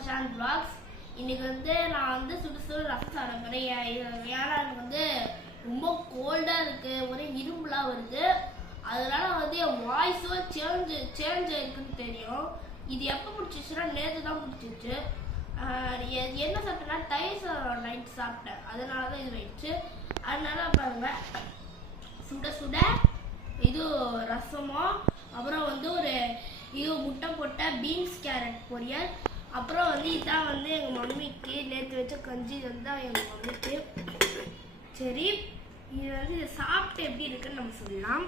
Prashanth vlogs. இன்னைக்கு வந்து நான் வந்து சுடு ரசம் சாப்பிட போறேன். ஏன்னா எனக்கு வந்து ரொம்ப கோல்டா இருக்கு, ஒரே இரும்புலாம் வருது. அதனால வந்து என் வாய்ஸும் சேஞ்ச் ஆயிருக்குன்னு தெரியும். இது எப்போ பிடிச்சிச்சுன்னா நேற்று தான் பிடிச்சிச்சு. என்ன சாப்பிட்டேன்னா தயிர் சாதம் நைட் சாப்பிட்டேன், அதனால தான் இது ஆயிடுச்சு. அதனால பாருங்க, சுட இது ரசமும், அப்புறம் வந்து ஒரு இது முட்டை போட்ட பீன்ஸ் கேரட் பொரியல், அப்புறம் வந்து இதான் வந்து எங்கள் மம்மிக்கு நேற்று வச்ச கஞ்சி தான் எங்கள் மம்மிக்கு. சரி, இது வந்து இதை சாப்பிட்டு எப்படி இருக்குன்னு நம்ம சொல்லலாம்.